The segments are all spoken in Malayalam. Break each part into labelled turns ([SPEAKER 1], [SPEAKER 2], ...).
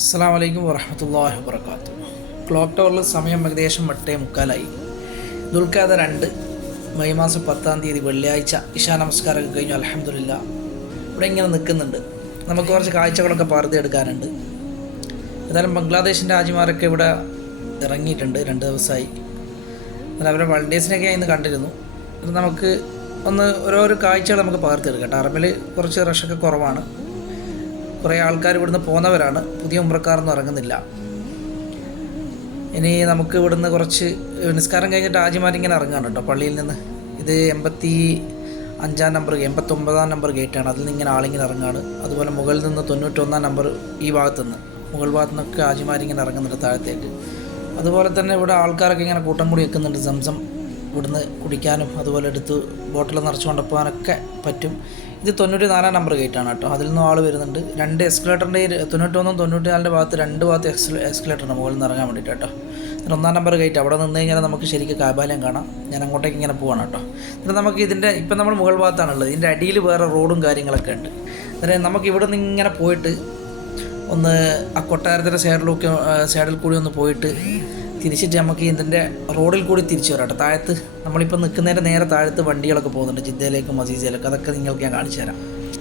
[SPEAKER 1] അസ്സാം വലൈക്കും വറഹമത്തല്ലാഹി വാബർക്കാത്തു ക്ലോക്ക് ടവറിൽ സമയം ഏകദേശം എട്ടേ മുക്കാലായി. ദുൽഖാദ രണ്ട് മെയ് മാസം പത്താം തീയതി വെള്ളിയാഴ്ച ഇഷാ നമസ്കാരമൊക്കെ കഴിഞ്ഞു അലഹമില്ല ഇവിടെ ഇങ്ങനെ നിൽക്കുന്നുണ്ട്. നമുക്ക് കുറച്ച് കാഴ്ചകളൊക്കെ പാർത്തിയെടുക്കാനുണ്ട്. ഏതായാലും ബംഗ്ലാദേശിന്റെ രാജ്യമാരൊക്കെ ഇവിടെ ഇറങ്ങിയിട്ടുണ്ട് രണ്ട് ദിവസമായി. എന്നാൽ അവരെ വളണ്ടിയേഴ്സിനൊക്കെ ഇന്ന് കണ്ടിരുന്നു. നമുക്ക് ഒന്ന് ഓരോരോ കാഴ്ചകൾ നമുക്ക് പകർത്തിയെടുക്കാം ടർമിൽ കുറച്ച് റഷൊക്കെ കുറവാണ്. കുറേ ആൾക്കാർ ഇവിടുന്ന് പോകുന്നവരാണ് പുതിയ ഉമ്രക്കാരൊന്നും ഇറങ്ങുന്നില്ല. ഇനി നമുക്ക് ഇവിടുന്ന് കുറച്ച് നിസ്കാരം കഴിഞ്ഞിട്ട് ആജിമാർ ഇങ്ങനെ ഇറങ്ങാണ് കേട്ടോ പള്ളിയിൽ നിന്ന്. ഇത് എൺപത്തി അഞ്ചാം നമ്പർ എൺപത്തൊമ്പതാം നമ്പർ ഗേറ്റാണ്. അതിൽ നിന്ന് ഇങ്ങനെ ആളിങ്ങനെ ഇറങ്ങാണ്. അതുപോലെ മുകളിൽ നിന്ന് തൊണ്ണൂറ്റൊന്നാം നമ്പർ ഈ ഭാഗത്തു നിന്ന്. മുകൾ ഭാഗത്തു നിന്നൊക്കെ ആജിമാരിങ്ങനെ ഇറങ്ങുന്നുണ്ട് താഴത്തേക്ക്. അതുപോലെ തന്നെ ഇവിടെ ആൾക്കാരൊക്കെ ഇങ്ങനെ കൂട്ടം കൂടി വെക്കുന്നുണ്ട് സംസം ഇവിടുന്ന് കുടിക്കാനും അതുപോലെ എടുത്ത് ബോട്ടിൽ നിറച്ച് കൊണ്ടുപോകാനൊക്കെ പറ്റും. ഇത് തൊണ്ണൂറ്റി നാലാം നമ്പർ ഗേറ്റാണ് കേട്ടോ. അതിൽ നിന്നും ആൾ വരുന്നുണ്ട്. രണ്ട് എസ്കലേറ്ററിന്റെ തൊണ്ണൂറ്റൊന്നും തൊണ്ണൂറ്റി നാലിന്റെ ഭാഗത്ത് രണ്ട് ഭാഗത്ത് എക്സ് എസ്കലേറ്ററിന് മുകളിൽ നിന്ന് ഇറങ്ങാൻ വേണ്ടിയിട്ട് കേട്ടോ. ഒന്നാം നമ്പർ ഗേറ്റ് അവിടെ നിന്ന് കഴിഞ്ഞാൽ നമുക്ക് ശരിക്കും കാബാലയം കാണാം. ഞാൻ അങ്ങോട്ടേക്ക് ഇങ്ങനെ പോവാണ് കേട്ടോ. എന്നിട്ട് നമുക്ക് ഇതിന്റെ ഇപ്പം നമ്മൾ മുകൾ ഭാഗത്താണുള്ളത്. ഇതിന്റെ അടിയിൽ വേറെ റോഡും കാര്യങ്ങളൊക്കെ ഉണ്ട്. എന്നിട്ട് നമുക്ക് ഇവിടെ നിന്ന് ഇങ്ങനെ പോയിട്ട് ഒന്ന് ആ കൊട്ടാരത്തിന്റെ സൈഡിലൊക്കെ സൈഡിൽ കൂടി ഒന്ന് പോയിട്ട് തിരിച്ചിട്ട് നമുക്ക് ഇതിന്റെ റോഡിൽ കൂടി തിരിച്ചു വരാം കേട്ടോ. താഴത്ത് നമ്മളിപ്പോൾ നിൽക്കുന്നതിന്റെ നേരെ താഴത്ത് വണ്ടികളൊക്കെ പോകുന്നുണ്ട്. ജിദ്ദയിലേക്കും മസീസയിലേക്കും അതൊക്കെ നിങ്ങൾക്ക് ഞാൻ കാണിച്ചു തരാം.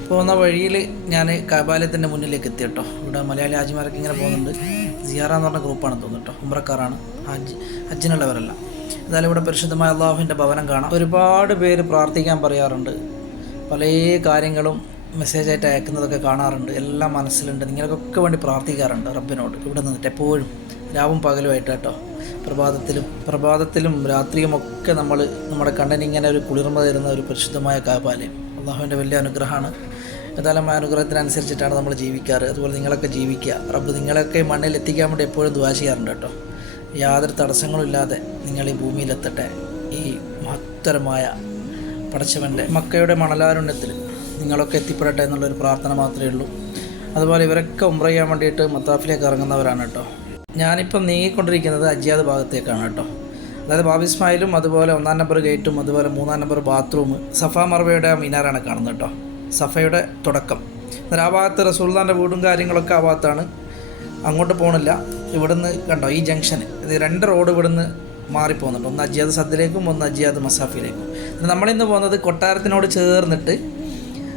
[SPEAKER 1] പോകുന്ന വഴിയിൽ ഞാൻ കബാലയത്തിന്റെ മുന്നിലേക്ക് എത്തി കേട്ടോ. ഇവിടെ മലയാളി ഹാജിമാരൊക്കെ ഇങ്ങനെ പോകുന്നുണ്ട്. സിയാറ എന്ന് പറഞ്ഞ ഗ്രൂപ്പാണ് തോന്നുന്നു കേട്ടോ. ഉമ്രക്കാരാണ് ഹജ്ജ് ഹജ്ജിനുള്ളവരല്ല. എന്നാലും ഇവിടെ പരിശുദ്ധമായ അള്ളാഹുവിന്റെ ഭവനം കാണാം. ഒരുപാട് പേര് പ്രാർത്ഥിക്കാൻ പറയാറുണ്ട്. പല കാര്യങ്ങളും മെസ്സേജായിട്ട് അയക്കുന്നതൊക്കെ കാണാറുണ്ട്. എല്ലാം മനസ്സിലുണ്ട്. നിങ്ങൾക്കൊക്കെ വേണ്ടി പ്രാർത്ഥിക്കാറുണ്ട് റബ്ബിനോട്. ഇവിടെ നിന്നിട്ട് എപ്പോഴും രാവും പകലുമായിട്ട് കേട്ടോ. പ്രഭാതത്തിലും പ്രഭാതത്തിലും രാത്രിയുമൊക്കെ നമ്മൾ നമ്മുടെ കണ്ണിന് ഇങ്ങനെ ഒരു കുളിർമ തരുന്ന ഒരു പരിശുദ്ധമായ കാപാലയം. അള്ളാഹുവിന്റെ വലിയ അനുഗ്രഹമാണ്. ഏതായാലും ആ അനുഗ്രഹത്തിനനുസരിച്ചിട്ടാണ് നമ്മൾ ജീവിക്കാറ്. അതുപോലെ നിങ്ങളൊക്കെ ജീവിക്കുക. റബ്ബ് നിങ്ങളൊക്കെ മണ്ണിൽ എത്തിക്കാൻ വേണ്ടി എപ്പോഴും ദുവാ ചെയ്യാറുണ്ട് കേട്ടോ. യാതൊരു തടസ്സങ്ങളും ഇല്ലാതെ നിങ്ങൾ ഈ ഭൂമിയിലെത്തട്ടെ ഈ മഹത്തരമായ പടച്ചവന്റെ മക്കയുടെ മണലാരുണ്യത്തിൽ നിങ്ങളൊക്കെ എത്തിപ്പെടട്ടെ എന്നുള്ളൊരു പ്രാർത്ഥന മാത്രമേ ഉള്ളൂ. അതുപോലെ ഇവരൊക്കെ ഉംറ ചെയ്യാൻ വേണ്ടിയിട്ട് മത്താഫിലേക്ക് ഇറങ്ങുന്നവരാണ് കേട്ടോ. ഞാനിപ്പം നീങ്ങിക്കൊണ്ടിരിക്കുന്നത് അജിയാദ് ഭാഗത്തേക്കാണ് കേട്ടോ. അതായത് ബാബിസ്മായിലും അതുപോലെ ഒന്നാം നമ്പർ ഗേറ്റും അതുപോലെ മൂന്നാം നമ്പർ ബാത്റൂം സഫ മർവയുടെ മിനാറാണ് കാണുന്നത് കേട്ടോ. സഫയുടെ തുടക്കം. എന്നാൽ ആ ഭാഗത്ത് റസൂൽദാന്റെ വീടും കാര്യങ്ങളൊക്കെ ആ ഭാഗത്താണ്. അങ്ങോട്ട് പോകണില്ല ഇവിടുന്ന് കണ്ടോ ഈ ജംഗ്ഷൻ ഇത് രണ്ട് റോഡ് ഇവിടുന്ന് മാറിപ്പോകുന്നുണ്ട്. ഒന്ന് അജിയാദ് സദ്ദിലേക്കും ഒന്ന് അജിയാദ് മസാഫിലേക്കും. നമ്മളിന്ന് പോകുന്നത് കൊട്ടാരത്തിനോട് ചേർന്നിട്ട്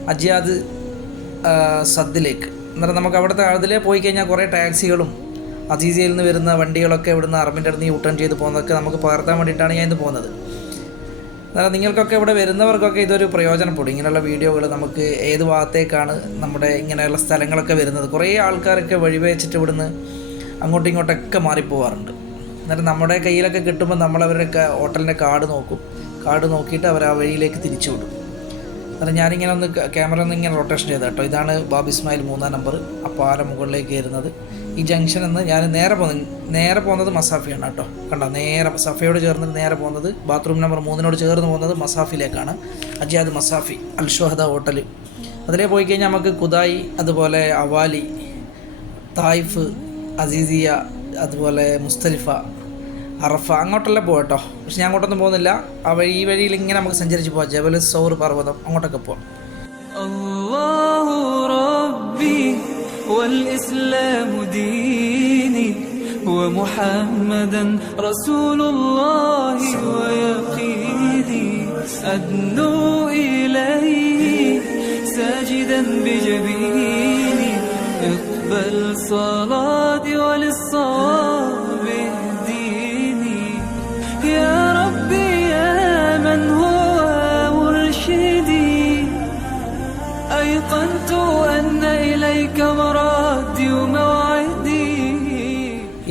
[SPEAKER 1] അജിയാദ് സദ്ദിലേക്ക്. എന്നിട്ട് നമുക്ക് അവിടുത്തെ അതിലേ പോയി കഴിഞ്ഞാൽ കുറേ ടാക്സികളും അസീസിയയിൽ നിന്ന് വരുന്ന വണ്ടികളൊക്കെ ഇവിടുന്ന് അറബിന്റെ അടുത്ത് യൂ ടേൺ ചെയ്ത് പോകുന്നതൊക്കെ നമുക്ക് പകർത്താൻ വേണ്ടിയിട്ടാണ് ഞാൻ ഇന്ന് പോകുന്നത്. എന്നാൽ നിങ്ങൾക്കൊക്കെ ഇവിടെ വരുന്നവർക്കൊക്കെ ഇതൊരു പ്രയോജനപ്പെടും. ഇങ്ങനെയുള്ള വീഡിയോകൾ നമുക്ക് ഏത് ഭാഗത്തേക്കാണ് നമ്മുടെ ഇങ്ങനെയുള്ള സ്ഥലങ്ങളൊക്കെ വരുന്നത്? കുറേ ആൾക്കാരൊക്കെ വഴിവെച്ചിട്ട് ഇവിടുന്ന് അങ്ങോട്ടും ഇങ്ങോട്ടൊക്കെ മാറിപ്പോവാറുണ്ട്. എന്നിട്ട് നമ്മുടെ കയ്യിലൊക്കെ കിട്ടുമ്പോൾ നമ്മളവരുടെ ഹോട്ടലിന്റെ കാർഡ് നോക്കും. കാർഡ് നോക്കിയിട്ട് അവർ ആ വഴിയിലേക്ക് തിരിച്ചു വിടും. അന്നേരം ഞാനിങ്ങനെ ഒന്ന് ക്യാമറ ഒന്ന് ഇങ്ങനെ റൊട്ടേഷൻ ചെയ്ത കേട്ടോ. ഇതാണ് ബാബ് ഇസ്മായിൽ മൂന്നാം നമ്പർ. അപ്പോൾ ആരെ മുകളിലേക്ക് കയറുന്നത്? ഈ ജംഗ്ഷൻ എന്ന് ഞാൻ നേരെ പോകുന്നത് നേരെ പോകുന്നത് മസാഫിയാണ് കേട്ടോ. കണ്ടോ? നേരെ സഫയോട് ചേർന്ന് നേരെ പോകുന്നത് ബാത്റൂം നമ്പർ മൂന്നിനോട് ചേർന്ന് പോകുന്നത് മസാഫിലേക്കാണ്. Ajyad Masafi Al Shuhada hotel. അതിലേ പോയി കഴിഞ്ഞാൽ നമുക്ക് കുദായി അതുപോലെ അവാലി തായിഫ് അസീസിയ അതുപോലെ മുസ്തലിഫ അറഫ അങ്ങോട്ടെല്ലാം പോകാം കേട്ടോ പക്ഷെ ഞാൻ അങ്ങോട്ടൊന്നും പോകുന്നില്ല ആ വഴി ഈ വഴിയിൽ ഇങ്ങനെ നമുക്ക് സഞ്ചരിച്ച് പോവാം ജബൽ സൗർ പർവ്വതം അങ്ങോട്ടൊക്കെ പോവാം
[SPEAKER 2] الله ربي والإسلام ديني ومحمدا رسول الله ويقيني أدنو إليه ساجدا بجبيني اقبل صلاتي وللصواب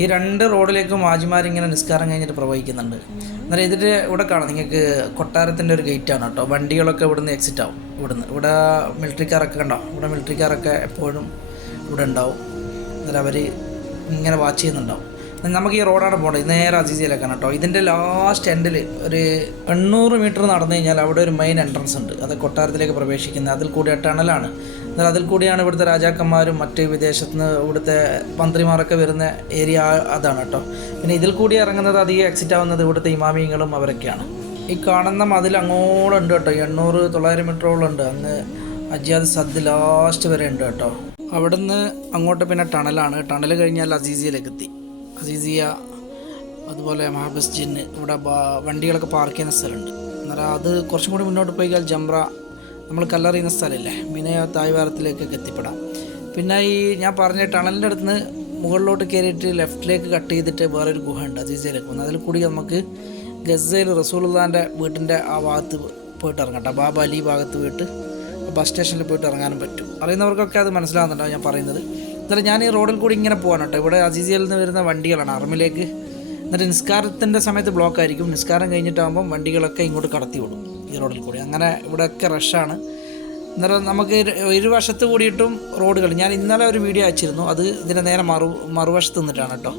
[SPEAKER 1] ഈ രണ്ട് റോഡിലേക്കും വാജിമാരിങ്ങനെ നിസ്കാരം കഴിഞ്ഞിട്ട് പ്രവഹിക്കുന്നുണ്ട്. അന്നേരം ഇതിന്റെ ഇവിടെ കാണാം. നിങ്ങൾക്ക് കൊട്ടാരത്തിന്റെ ഒരു ഗേറ്റാണ് കേട്ടോ. വണ്ടികളൊക്കെ ഇവിടുന്ന് എക്സിറ്റ് ആവും. ഇവിടുന്ന്. ഇവിടെ മിലിറ്ററിക്കാരൊക്കെ ഉണ്ടാവും ഇവിടെ മിലിറ്ററിക്കാരൊക്കെ എപ്പോഴും ഇവിടെ ഉണ്ടാവും. അന്നേരം അവർ ഇങ്ങനെ വാച്ച് ചെയ്യുന്നുണ്ടാവും. നമുക്ക് ഈ റോഡാണ് പോകേണ്ടത് നേരെ അസീസിയിലേക്കാണ് കേട്ടോ. ഇതിന്റെ ലാസ്റ്റ് എൻഡിൽ ഒരു എണ്ണൂറ് മീറ്റർ നടന്നു കഴിഞ്ഞാൽ അവിടെ ഒരു മെയിൻ എൻട്രൻസ് ഉണ്ട്. അത് കൊട്ടാരത്തിലേക്ക് പ്രവേശിക്കുന്നത്. അതിൽ കൂടിയ ടണലാണ് എന്നാൽ അതിൽ കൂടിയാണ് ഇവിടുത്തെ രാജാക്കന്മാരും മറ്റ് വിദേശത്ത് നിന്ന് ഇവിടുത്തെ മന്ത്രിമാരൊക്കെ വരുന്ന ഏരിയ അതാണ് കേട്ടോ. പിന്നെ ഇതിൽ കൂടി ഇറങ്ങുന്നത് അധികം എക്സിറ്റ് ആവുന്നത് ഇവിടുത്തെ ഇമാമിയങ്ങളും അവരൊക്കെയാണ്. ഈ കാണുന്ന മതിൽ അങ്ങോളം ഉണ്ട് കേട്ടോ. എണ്ണൂറ് തൊള്ളായിരം മീറ്ററോളം ഉണ്ട്. അങ്ങ് അജിയാദ് സദ് ലാസ്റ്റ് വരെ ഉണ്ട് കേട്ടോ. അവിടുന്ന് അങ്ങോട്ട് പിന്നെ ടണലാണ്. ടണൽ കഴിഞ്ഞാൽ അസീസിയയിലേക്ക് എത്തി അസീസിയ അതുപോലെ മഹാബസ് ജിന്ന് ഇവിടെ വണ്ടികളൊക്കെ പാർക്ക് ചെയ്യുന്ന സ്ഥലമുണ്ട്. അന്നേരം അത് കുറച്ചും കൂടി മുന്നോട്ട് പോയി കഴിഞ്ഞാൽ ജംറ നമ്മൾ കല്ലറിയുന്ന സ്ഥലമില്ലേ? മിനയ തായ്വാരത്തിലേക്കൊക്കെ എത്തിപ്പെടാം. പിന്നെ ഈ ഞാൻ പറഞ്ഞ ടണലിന്റെ അടുത്ത് നിന്ന് മുകളിലോട്ട് കയറിയിട്ട് ലെഫ്റ്റിലേക്ക് കട്ട് ചെയ്തിട്ട് വേറൊരു ഗുഹ ഉണ്ട് അസീസയിലേക്ക് പോകുന്നത്. അതിൽ കൂടി നമുക്ക് ഗസയിൽ റസൂൽദാന്റെ വീട്ടിന്റെ ആ ഭാഗത്ത് പോയിട്ട് ഇറങ്ങട്ടെ ബാബ അലി ഭാഗത്ത് പോയിട്ട് ബസ് സ്റ്റേഷനിൽ പോയിട്ട് ഇറങ്ങാനും പറ്റും. അറിയുന്നവർക്കൊക്കെ അത് മനസ്സിലാകുന്നുണ്ടാവും ഞാൻ പറയുന്നത്? എന്നാലും ഞാൻ ഈ റോഡിൽ കൂടി ഇങ്ങനെ പോകാൻ കേട്ടോ. ഇവിടെ അസീസിയയിൽ നിന്ന് വരുന്ന വണ്ടികളാണ്. അറമിലേക്ക് എന്നിട്ട് നിസ്കാരത്തിന്റെ സമയത്ത് ബ്ലോക്ക് ആയിരിക്കും. നിസ്കാരം കഴിഞ്ഞിട്ടാകുമ്പം വണ്ടികളൊക്കെ ഇങ്ങോട്ട് കടത്തി വിടും ഈ റോഡിൽ കൂടി. അങ്ങനെ ഇവിടെയൊക്കെ റഷാണ് അന്നേരം നമുക്ക് ഇരുവശത്ത് കൂടിയിട്ടും റോഡുകൾ. ഞാൻ ഇന്നലെ ഒരു വീഡിയോ അയച്ചിരുന്നു. അത് ഇതിന്റെ നേരെ മറു മറുവശത്ത് നിന്നിട്ടാണ് കേട്ടോ.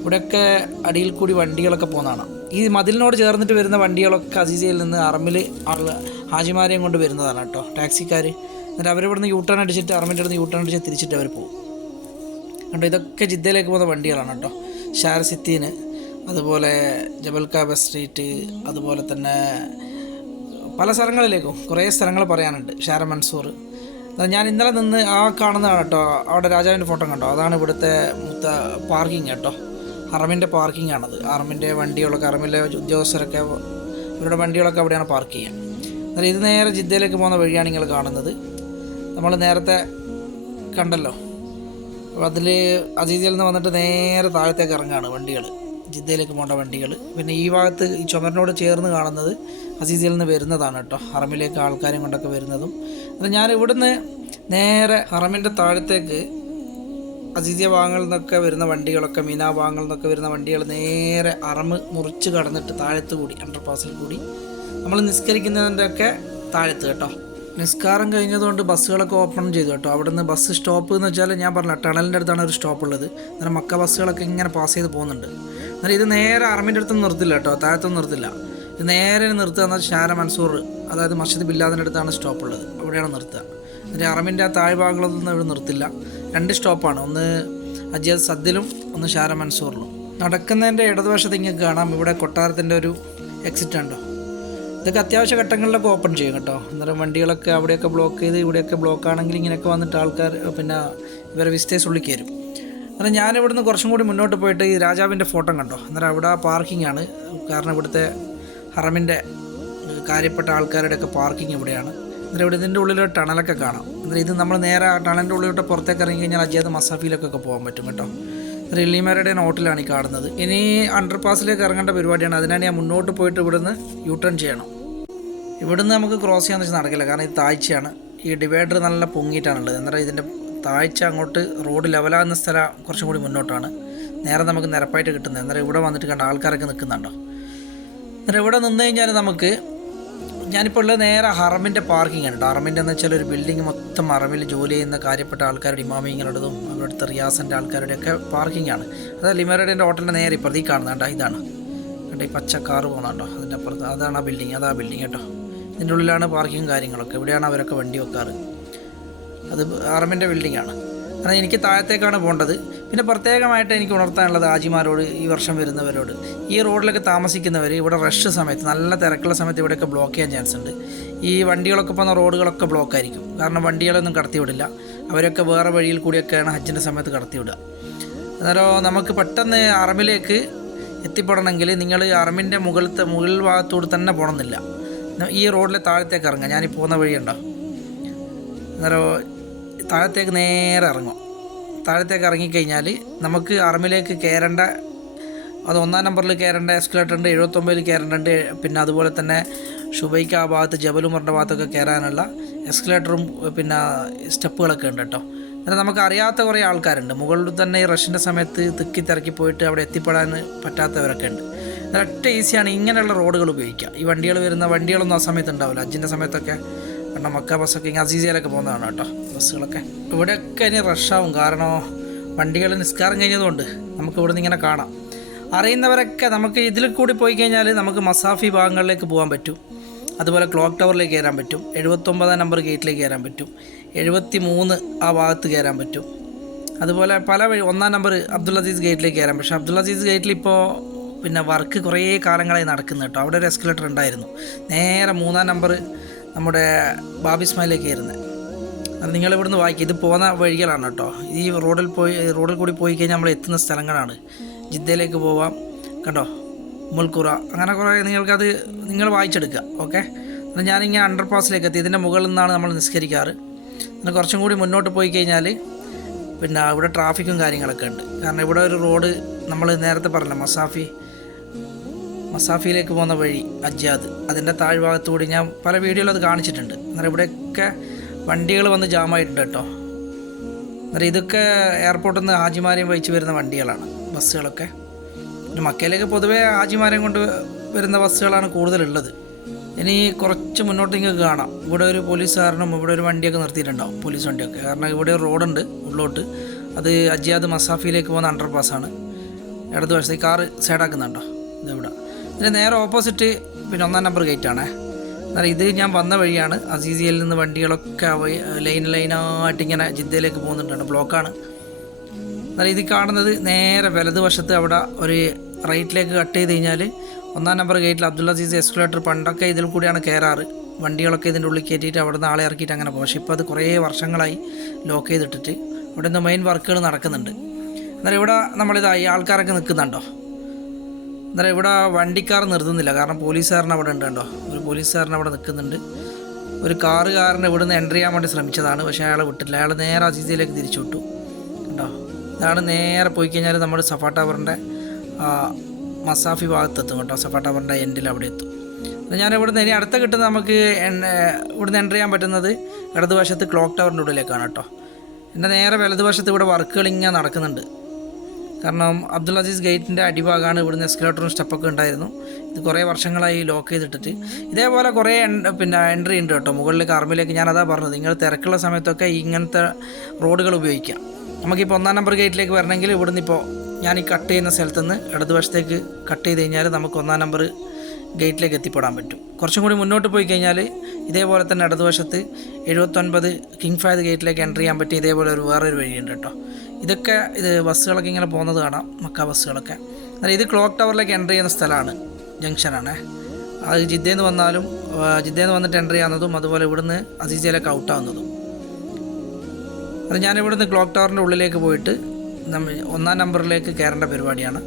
[SPEAKER 1] ഇവിടെയൊക്കെ അടിയിൽ കൂടി വണ്ടികളൊക്കെ പോകുന്നതാണ്. ഈ മതിലിനോട് ചേർന്നിട്ട് വരുന്ന വണ്ടികളൊക്കെ അസീസയിൽ നിന്ന് അറമ്പിൽ ആളുകൾ ഹാജിമാരെയും കൊണ്ട് വരുന്നതാണ് കേട്ടോ. ടാക്സിക്കാർ എന്നിട്ട് അവരിവിടുന്ന് യൂ ടേൺ അടിച്ചിട്ട് അറമ്പിന്റെ അടുത്ത് യൂ ടേൺ അടിച്ച് തിരിച്ചിട്ട് അവർ പോകും. കണ്ടോ? ഇതൊക്കെ ജിദ്ദയിലേക്ക് പോകുന്ന വണ്ടികളാണ് കേട്ടോ. ഷാർസിത്തീന് അതുപോലെ ജബൽ ബസ് സ്ട്രീറ്റ് അതുപോലെ തന്നെ പല സ്ഥലങ്ങളിലേക്കും കുറേ സ്ഥലങ്ങൾ പറയാനുണ്ട് ഷാര മൻസൂർ. ഞാൻ ഇന്നലെ നിന്ന് ആ കാണുന്നതാണ് കേട്ടോ അവിടെ രാജാവിന്റെ ഫോട്ടോ കണ്ടോ? അതാണ് ഇവിടുത്തെ മുത്ത പാർക്കിംഗ് കേട്ടോ. അറമിന്റെ പാർക്കിംഗ് ആണത്. അറമിന്റെ വണ്ടികളൊക്കെ അറമിലെ ഉദ്യോഗസ്ഥരൊക്കെ ഇവരുടെ വണ്ടികളൊക്കെ അവിടെയാണ് പാർക്ക് ചെയ്യുക എന്നാലും ഇത് നേരെ ജിദ്ദയിലേക്ക് പോകുന്ന വഴിയാണ് നിങ്ങൾ കാണുന്നത്. നമ്മൾ നേരത്തെ കണ്ടല്ലോ. അപ്പോൾ അതിൽ അസീസിയിൽ നിന്ന് വന്നിട്ട് നേരെ താഴത്തേക്ക് ഇറങ്ങുകയാണ് വണ്ടികൾ ജിദ്ദയിലേക്ക് പോകേണ്ട വണ്ടികൾ പിന്നെ ഈ ഭാഗത്ത് ഈ ചുമരിനോട് ചേർന്ന് കാണുന്നത് അസീസിയിൽ നിന്ന് വരുന്നതാണ് കേട്ടോ. ഹറമിലേക്ക് ആൾക്കാരും കൊണ്ടൊക്കെ വരുന്നതും. അത് ഞാൻ ഇവിടുന്ന് നേരെ ഹറമിന്റെ താഴത്തേക്ക് അസീസിയ ഭാഗങ്ങളിൽ നിന്നൊക്കെ വരുന്ന വണ്ടികളൊക്കെ മീനാ ഭാഗങ്ങളിൽ നിന്നൊക്കെ വരുന്ന വണ്ടികൾ നേരെ അറമ് മുറിച്ച് കടന്നിട്ട് താഴത്ത് കൂടി അണ്ടർ പാസിൽ കൂടി. നമ്മൾ നിസ്കരിക്കുന്നതിന്റെ ഒക്കെ താഴത്ത് കേട്ടോ. നിസ്കാരം കഴിഞ്ഞതുകൊണ്ട് ബസ്സുകളൊക്കെ ഓപ്പൺ ചെയ്തു കേട്ടോ. അവിടുന്ന് ബസ് സ്റ്റോപ്പ് എന്ന് വെച്ചാൽ ഞാൻ പറഞ്ഞ ടണലിന്റെ അടുത്താണ് ഒരു സ്റ്റോപ്പ് ഉള്ളത്. അന്നേരം മക്ക ബസ്സുകളൊക്കെ ഇങ്ങനെ പാസ് ചെയ്ത് പോകുന്നുണ്ട്. അന്നേരം ഇത് നേരെ അറമിന്റെ അടുത്തൊന്നും നിർത്തില്ല കേട്ടോ. താഴത്തൊന്നും നിർത്തില്ല. നേരെ നിർത്തുക എന്നാൽ ഷാര മൻസൂർ അതായത് മസ്ജിദ് ബില്ലാദിന്റെ അടുത്താണ് സ്റ്റോപ്പ് ഉള്ളത്. അവിടെയാണ് നിർത്തുക. എന്നിട്ട് അറമിന്റെ ആ താഴ്ഭാഗങ്ങളൊന്നും ഇവിടെ നിർത്തില്ല. രണ്ട് സ്റ്റോപ്പാണ് ഒന്ന് അജിയാദ് സദ്ദിലും ഒന്ന് ഷാര മൻസൂറിലും. നടക്കുന്നതിന്റെ ഇടതുവശത്ത് ഇങ്ങനെ കാണാം. ഇവിടെ കൊട്ടാരത്തിന്റെ ഒരു എക്സിറ്റ് ഉണ്ടോ. ഇതൊക്കെ അത്യാവശ്യ ഘട്ടങ്ങളിലൊക്കെ ഓപ്പൺ ചെയ്യും കേട്ടോ. അന്നേരം വണ്ടികളൊക്കെ അവിടെയൊക്കെ ബ്ലോക്ക് ചെയ്ത് ഇവിടെയൊക്കെ ബ്ലോക്ക് ആണെങ്കിൽ ഇങ്ങനെയൊക്കെ വന്നിട്ട് ആൾക്കാർ പിന്നെ ഇവരെ വിസ്റ്റേഴ്സ് ഉള്ളിലേക്ക് വരും. അന്നേരം ഞാനിവിടുന്ന് കുറച്ചും കൂടി മുന്നോട്ട് പോയിട്ട് ഈ രാജാവിന്റെ ഫോട്ടോ കണ്ടോ? അന്നേരം അവിടെ പാർക്കിംഗ് ആണ്. കാരണം ഇവിടുത്തെ ഹറമിന്റെ കാര്യപ്പെട്ട ആൾക്കാരുടെയൊക്കെ പാർക്കിംഗ് ഇവിടെയാണ്. എന്നിട്ട് ഇവിടെ ഇതിന്റെ ഉള്ളിലൊരു ടണലൊക്കെ കാണാം. എന്നിട്ട് ഇത് നമ്മൾ നേരെ ആ ടണലിന്റെ ഉള്ളിലോട്ട് പുറത്തേക്ക് ഇറങ്ങി കഴിഞ്ഞാൽ അജിയാദ് മസാഫിയിലൊക്കെ പോകാൻ പറ്റും കേട്ടോ. റില്ലിമാരുടെ നോട്ടിലാണ് ഈ കാണുന്നത്. ഇനി അണ്ടർ പാസിലേക്ക് ഇറങ്ങേണ്ട പരിപാടിയാണ്. അതിനാണ് ഞാൻ മുന്നോട്ട് പോയിട്ട് ഇവിടുന്ന് യൂ ടേൺ ചെയ്യണം. ഇവിടുന്ന് നമുക്ക് ക്രോസ് ചെയ്യാന്ന് വെച്ചാൽ നടക്കില്ല. കാരണം ഇത് താഴ്ചയാണ്. ഈ ഡിവൈഡർ നല്ല പൊങ്ങിയിട്ടാണുള്ളത്. എന്നിട്ട് ഇതിന്റെ താഴ്ച അങ്ങോട്ട് റോഡ് ലെവലാകുന്ന സ്ഥലം കുറച്ചും കൂടി മുന്നോട്ടാണ്. നേരെ നമുക്ക് നിരപ്പായിട്ട് കിട്ടുന്നത്. അന്നേരം ഇവിടെ വന്നിട്ട് കണ്ട ആൾക്കാരൊക്കെ നിൽക്കുന്നുണ്ടോ? അന്നേരം ഇവിടെ നിന്ന് കഴിഞ്ഞാൽ നമുക്ക് ഞാനിപ്പോൾ ഉള്ളത് നേരെ ഹറമിന്റെ പാർക്കിംഗ് ആണ് കേട്ടോ ഹറമിന്റെ എന്ന് വെച്ചാൽ ഒരു ബിൽഡിംഗ് മൊത്തം ഹറമിൽ ജോലി ചെയ്യുന്ന കാര്യപ്പെട്ട ആൾക്കാരുടെ ഇമാമിങ്ങളുടേതും അവിടുത്തെ റിയാസിന്റെ ആൾക്കാരുടെയൊക്കെ പാർക്കിംഗ് ആണ്. അതായത് ലിമറയുടെ ഹോട്ടലിന്റെ നേരെ ഇപ്പുറത്ത് ഈ കാണുന്നത് കേട്ടോ ഇതാണ്. കണ്ടോ ഈ പച്ച കാറ് പോകുന്നുണ്ടോ അതിന്റെ അപ്പുറത്ത് അതാണ് ആ ബിൽഡിംഗ് അതാ ബിൽഡിംഗ് കേട്ടോ. ഇതിന്റെ ഉള്ളിലാണ് പാർക്കിംഗ് കാര്യങ്ങളൊക്കെ. ഇവിടെയാണ് അവരൊക്കെ വണ്ടി വെക്കാറ്. അത് ഹറമിന്റെ ബിൽഡിംഗ് ആണ്. കാരണം എനിക്ക് താഴത്തേക്കാണ് പോകേണ്ടത്. പിന്നെ പ്രത്യേകമായിട്ട് എനിക്ക് ഉണർത്താനുള്ളത് ആജിമാരോട് ഈ വർഷം വരുന്നവരോട്. ഈ റോഡിലൊക്കെ താമസിക്കുന്നവർ ഇവിടെ റഷ് സമയത്ത് നല്ല തിരക്കുള്ള സമയത്ത് ഇവിടെയൊക്കെ ബ്ലോക്ക് ചെയ്യാൻ ചാൻസ് ഉണ്ട്. ഈ വണ്ടികളൊക്കെ പോകുന്ന റോഡുകളൊക്കെ ബ്ലോക്ക് ആയിരിക്കും. കാരണം വണ്ടികളൊന്നും കടത്തി വിടില്ല അവരൊക്കെ വേറെ വഴിയിൽ കൂടിയൊക്കെയാണ് ഹജ്ജിന്റെ സമയത്ത് കടത്തി വിടുക അന്നേരം നമുക്ക് പെട്ടെന്ന് അറമിലേക്ക് എത്തിപ്പെടണമെങ്കിൽ നിങ്ങൾ അറമിന്റെ മുകളിലത്തെ മുകൾ ഭാഗത്തോട് തന്നെ പോകണമെന്നില്ല. ഈ റോഡിലെ താഴത്തേക്ക് ഇറങ്ങുക. ഞാനീ പോകുന്ന വഴിയുണ്ടോ? അന്നേരം താഴത്തേക്ക് നേരെ ഇറങ്ങും താഴത്തേക്ക് ഇറങ്ങിക്കഴിഞ്ഞാൽ നമുക്ക് ആർമിലേക്ക് കയറേണ്ട അത് ഒന്നാം നമ്പറിൽ കയറേണ്ട എസ്കലേറ്റർ ഉണ്ട് എഴുപത്തൊമ്പതിൽ കയറേണ്ടുണ്ട് പിന്നെ അതുപോലെ തന്നെ ഷുബൈക്ക് ആ ഭാഗത്ത് ജബലുമറിന്റെ ഭാഗത്തൊക്കെ കയറാനുള്ള എസ്കലേറ്ററും പിന്നെ സ്റ്റെപ്പുകളൊക്കെ ഉണ്ട് കേട്ടോ. എന്നാൽ നമുക്ക് അറിയാത്ത കുറേ ആൾക്കാരുണ്ട്. മുകളിൽ തന്നെ ഈ റഷിന്റെ സമയത്ത് തിക്കി തിരക്കി പോയിട്ട് അവിടെ എത്തിപ്പെടാൻ പറ്റാത്തവരൊക്കെ ഉണ്ട്. ഒറ്റ ഈസിയാണ് ഇങ്ങനെയുള്ള റോഡുകൾ ഉപയോഗിക്കുക. ഈ വണ്ടികൾ വരുന്ന വണ്ടികളൊന്നും ആ സമയത്ത് ഉണ്ടാവില്ല. അജിന്റെ സമയത്തൊക്കെ കാരണം മക്ക ബസ്സൊക്കെ ഇങ്ങനെ അസീസിയയിലൊക്കെ പോകുന്നതാണ് കേട്ടോ. ബസ്സുകളൊക്കെ. ഇവിടെയൊക്കെ ഇനി റഷാവും കാരണം വണ്ടികൾ നിസ്കാരം കഴിഞ്ഞതുകൊണ്ട് നമുക്ക് ഇവിടെ നിന്ന് ഇങ്ങനെ കാണാം. അറിയുന്നവരൊക്കെ നമുക്ക് ഇതിൽ കൂടി പോയി കഴിഞ്ഞാൽ നമുക്ക് മസാഫി ഭാഗങ്ങളിലേക്ക് പോകാൻ പറ്റും. അതുപോലെ ക്ലോക്ക് ടവറിലേക്ക് കയറാൻ പറ്റും. എഴുപത്തൊമ്പതാം നമ്പർ ഗേറ്റിലേക്ക് കയറാൻ പറ്റും. എഴുപത്തി മൂന്ന് ആ ഭാഗത്ത് കയറാൻ പറ്റും. അതുപോലെ പല വഴി ഒന്നാം നമ്പർ അബ്ദുൽ അസീസ് ഗേറ്റിലേക്ക് കയറാം പക്ഷേ അബ്ദുൽ അസീസ് ഗേറ്റിൽ ഇപ്പോൾ പിന്നെ വർക്ക് കുറേ കാലങ്ങളായി നടക്കുന്നു കേട്ടോ. അവിടെ ഒരു എസ്കലേറ്റർ ഉണ്ടായിരുന്നു. നേരെ മൂന്നാം നമ്പർ നമ്മുടെ ബാബിസ്മയിലേക്ക് കയറുന്നത്. അത് നിങ്ങളിവിടുന്ന് വായിക്കുക ഇത് പോകുന്ന വഴികളാണ് കേട്ടോ. ഈ റോഡിൽ പോയി റോഡിൽ കൂടി പോയി കഴിഞ്ഞാൽ നമ്മൾ എത്തുന്ന സ്ഥലങ്ങളാണ്. ജിദ്ദയിലേക്ക് പോവാം. കണ്ടോ? മുൽക്കുറ അങ്ങനെ കുറേ നിങ്ങൾക്കത് നിങ്ങൾ വായിച്ചെടുക്കുക. ഓക്കെ? ഞാനിങ്ങനെ അണ്ടർ പാസിലേക്ക് എത്തി ഇതിന്റെ മുകളിൽ നിന്നാണ് നമ്മൾ നിസ്കരിക്കാറ്. പിന്നെ കുറച്ചും കൂടി മുന്നോട്ട് പോയി കഴിഞ്ഞാൽ പിന്നെ ഇവിടെ ട്രാഫിക്കും കാര്യങ്ങളൊക്കെ ഉണ്ട്. കാരണം ഇവിടെ ഒരു റോഡ് നമ്മൾ നേരത്തെ പറഞ്ഞ മസാഫി മസാഫിയിലേക്ക് പോകുന്ന വഴി അജ്ജാദ് അതിന്റെ താഴ്ഭാഗത്തുകൂടി ഞാൻ പല വീഡിയോയിലും അത് കാണിച്ചിട്ടുണ്ട്. എന്നാൽ ഇവിടെയൊക്കെ വണ്ടികൾ വന്ന് ജാമായിട്ടുണ്ട് കേട്ടോ. അന്നേരം ഇതൊക്കെ എയർപോർട്ടിൽ നിന്ന് ഹാജിമാരെയും വഹിച്ച് വരുന്ന വണ്ടികളാണ് ബസ്സുകളൊക്കെ. പിന്നെ മക്കയിലേക്ക് പൊതുവേ ഹാജിമാരെയും കൊണ്ട് വരുന്ന ബസ്സുകളാണ് കൂടുതലുള്ളത്. ഇനി കുറച്ച് മുന്നോട്ട് നിങ്ങൾക്ക് കാണാം. ഇവിടെ ഒരു പോലീസുകാരനും ഇവിടെ ഒരു വണ്ടിയൊക്കെ നിർത്തിയിട്ടുണ്ടാവും പോലീസ് വണ്ടിയൊക്കെ. കാരണം ഇവിടെ ഒരു റോഡുണ്ട് ഉള്ളോട്ട്. അത് അജിയാദ് മസാഫിയിലേക്ക് പോകുന്ന അണ്ടർ പാസ്സാണ് ഇടതുവശത്ത് ഈ കാറ് സൈഡാക്കുന്നുണ്ടോ ഇതിവിടെ. ഇതിന് നേരെ ഓപ്പോസിറ്റ് പിന്നെ ഒന്നാം നമ്പർ ഗേറ്റാണേ എന്നാൽ ഇത് ഞാൻ വന്ന വഴിയാണ്. അസീസിയയിൽ നിന്ന് വണ്ടികളൊക്കെ ലൈൻ ലൈനായിട്ട് ഇങ്ങനെ ജിദ്ദയിലേക്ക് പോകുന്നുണ്ടാണ്. ബ്ലോക്കാണ്. എന്നാൽ ഇത് കാണുന്നത് നേരെ വലതുവശത്ത് അവിടെ ഒരു റൈറ്റിലേക്ക് കട്ട് ചെയ്ത് കഴിഞ്ഞാൽ ഒന്നാം നമ്പർ ഗേറ്റിൽ അബ്ദുൽ അസീസ് എസ്കുലേറ്റർ പണ്ടൊക്കെ ഇതിൽ കൂടിയാണ് കയറാറ്. വണ്ടികളൊക്കെ ഇതിന്റെ ഉള്ളിൽ കയറ്റിയിട്ട് അവിടെ നിന്ന് ആളെ ഇറക്കിയിട്ട് അങ്ങനെ പോകും പക്ഷേ ഇപ്പോൾ അത് കുറേ വർഷങ്ങളായി ലോക്ക് ചെയ്തിട്ടിട്ട് അവിടെ നിന്ന് മെയിൻ വർക്കുകൾ നടക്കുന്നുണ്ട്. എന്നാൽ ഇവിടെ നമ്മളിതായി ആൾക്കാരൊക്കെ നിൽക്കുന്നുണ്ടോ? എന്നാൽ ഇവിടെ വണ്ടിക്കാർ നിർത്തുന്നില്ല. കാരണം പോലീസുകാരൻ അവിടെ ഉണ്ട് കണ്ടോ പോലീസുകാരൻ അവിടെ നിൽക്കുന്നുണ്ട്. ഒരു കാറുകാരൻ ഇവിടുന്ന് എന്റർ ചെയ്യാൻ വേണ്ടി ശ്രമിച്ചതാണ്. പക്ഷേ അയാളെ വിട്ടില്ല. അയാൾ നേരെ അസീസിയിലേക്ക് തിരിച്ചു വിട്ടു. കേട്ടോ ഇതാണ് നേരെ പോയി കഴിഞ്ഞാൽ നമ്മൾ സഫ ടവറിന്റെ മസാഫി ഭാഗത്തെത്തും കേട്ടോ. സഫ ടവറിന്റെ എൻഡിൽ അവിടെ എത്തും. ഞാൻ ഇവിടുന്ന് ഇനി അടുത്ത കിട്ടുന്ന നമുക്ക് ഇവിടുന്ന് എന്റർ ചെയ്യാൻ പറ്റുന്നത് ഇടതുവശത്ത് ക്ലോക്ക് ടവറിന്റെ ഉള്ളിലേക്കാണ് കേട്ടോ. എന്റെ നേരെ വലതുവശത്ത് ഇവിടെ വർക്കുകൾ ഇങ്ങനെ നടക്കുന്നുണ്ട്. കാരണം അബ്ദുൽ അസീസ് ഗേറ്റിന്റെ അടിഭാഗമാണ് ഇവിടുന്ന് എസ്കലേറ്ററും സ്റ്റെപ്പൊക്കെ ഉണ്ടായിരുന്നു. ഇത് കുറേ വർഷങ്ങളായി ലോക്ക് ചെയ്തിട്ടിട്ട്. ഇതേപോലെ കുറേ പിന്നെ എൻട്രി ഉണ്ട് കേട്ടോ. മുകളിലേക്ക് ആർമിയിലേക്ക് ഞാനതാ പറഞ്ഞത്. നിങ്ങൾ തിരക്കുള്ള സമയത്തൊക്കെ ഇങ്ങനത്തെ റോഡുകൾ ഉപയോഗിക്കാം നമുക്കിപ്പോൾ ഒന്നാം നമ്പർ ഗേറ്റിലേക്ക് വരണമെങ്കിൽ ഇവിടുന്ന് ഇപ്പോൾ ഞാൻ ഈ കട്ട് ചെയ്യുന്ന സ്ഥലത്ത് നിന്ന് ഇടതുവശത്തേക്ക് കട്ട് ചെയ്ത് കഴിഞ്ഞാൽ നമുക്ക് ഒന്നാം നമ്പർ ഗേറ്റിലേക്ക് എത്തിപ്പെടാൻ പറ്റും. കുറച്ചും കൂടി മുന്നോട്ട് പോയി കഴിഞ്ഞാൽ ഇതേപോലെ തന്നെ ഇടതുവശത്ത് എഴുപത്തൊൻപത് കിങ് ഫായത് ഗേറ്റിലേക്ക് എൻട്രി ചെയ്യാൻ പറ്റിയ ഇതേപോലെ ഒരു വേറൊരു വഴിയുണ്ട് കേട്ടോ. ഇതൊക്കെ ഇത് ബസ്സുകളൊക്കെ ഇങ്ങനെ പോകുന്നത് കാണാം. മക്ക ബസ്സുകളൊക്കെ. എന്നാൽ ഇത് ക്ലോക്ക് ടവറിലേക്ക് എന്റർ ചെയ്യുന്ന സ്ഥലമാണ്. ജംഗ്ഷനാണ്. അത് ജിദ്ദയിൽ നിന്ന് വന്നാലും ജിദ്ദയിൽ നിന്ന് വന്നിട്ട് എന്റർ ചെയ്യാവുന്നതും അതുപോലെ ഇവിടുന്ന് അസീസയിലേക്ക് ഔട്ടാവുന്നതും. അത് ഞാൻ ഇവിടുന്ന് ക്ലോക്ക് ടവറിന്റെ ഉള്ളിലേക്ക് പോയിട്ട് നമ്മൾ ഒന്നാം നമ്പറിലേക്ക് കയറേണ്ട പരിപാടിയാണ്.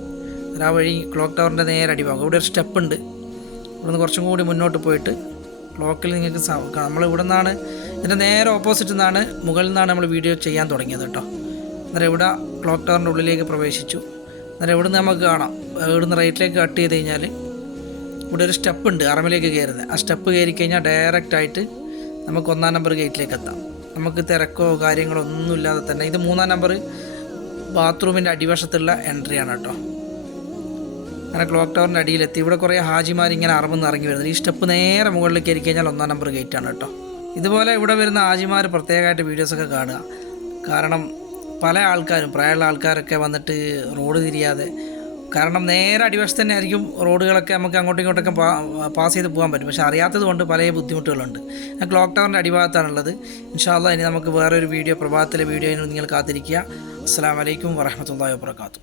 [SPEAKER 1] ആ വഴി ക്ലോക്ക് ടവറിന്റെ നേരെ അടിഭാഗം ഇവിടെ ഒരു സ്റ്റെപ്പ് ഉണ്ട് ഇവിടുന്ന് കുറച്ചും കൂടി മുന്നോട്ട് പോയിട്ട് ക്ലോക്കിൽ നിങ്ങൾക്ക് നമ്മൾ ഇവിടെ നിന്നാണ് ഇതിന്റെ നേരെ ഓപ്പോസിറ്റ് നിന്നാണ് മുകളിൽ നിന്നാണ് നമ്മൾ വീഡിയോ ചെയ്യാൻ തുടങ്ങിയത് കേട്ടോ. അന്നേരം ഇവിടെ ക്ലോക്ക് ടവറിന്റെ ഉള്ളിലേക്ക് പ്രവേശിച്ചു. അന്നേരം ഇവിടുന്ന് നമുക്ക് കാണാം. ഇവിടുന്ന് റൈറ്റിലേക്ക് കട്ട് ചെയ്ത് കഴിഞ്ഞാൽ ഇവിടെ ഒരു സ്റ്റെപ്പ് ഉണ്ട് അറമിലേക്ക് കയറുന്നത്. ആ സ്റ്റെപ്പ് കയറി കഴിഞ്ഞാൽ ഡയറക്റ്റ് ആയിട്ട് നമുക്ക് ഒന്നാം നമ്പർ ഗേറ്റിലേക്ക് എത്താം. നമുക്ക് തിരക്കോ കാര്യങ്ങളോ ഒന്നുമില്ലാതെ തന്നെ ഇത് മൂന്നാം നമ്പർ ബാത്റൂമിന്റെ അടിവശത്തുള്ള എൻട്രിയാണ് കേട്ടോ. അങ്ങനെ ക്ലോക്ക് ടവറിന്റെ അടിയിലെത്തി. ഇവിടെ കുറേ ഹാജിമാർ ഇങ്ങനെ അറമെന്ന് ഇറങ്ങി വരുന്നത്. ഈ സ്റ്റെപ്പ് നേരെ മുകളിലേക്ക് കയറി കഴിഞ്ഞാൽ ഒന്നാം നമ്പർ ഗേറ്റാണ് കേട്ടോ. ഇതുപോലെ ഇവിടെ വരുന്ന ഹാജിമാർ പ്രത്യേകമായിട്ട് വീഡിയോസൊക്കെ കാണുക. കാരണം പല ആൾക്കാരും പ്രായമുള്ള ആൾക്കാരൊക്കെ വന്നിട്ട് റോഡ് തിരിയാതെ. കാരണം നേരെ അടിവശത്ത് തന്നെ ആയിരിക്കും റോഡുകളൊക്കെ നമുക്ക് അങ്ങോട്ടും ഇങ്ങോട്ടൊക്കെ പാസ് ചെയ്ത് പോകാൻ പറ്റും. പക്ഷേ അറിയാത്തത് കൊണ്ട് പല ബുദ്ധിമുട്ടുകളുണ്ട്. ക്ലോക്ക് ടവറിന്റെ അടിഭാഗത്താണുള്ളത്. ഇൻഷാല്ല ഇനി നമുക്ക് വേറൊരു വീഡിയോ പ്രഭാതത്തിലെ വീഡിയോ നിങ്ങൾ കാത്തിരിക്കുക. അസ്സാം വലൈക്കും വരഹമത്തല്ലാ വാബർക്കാത്തു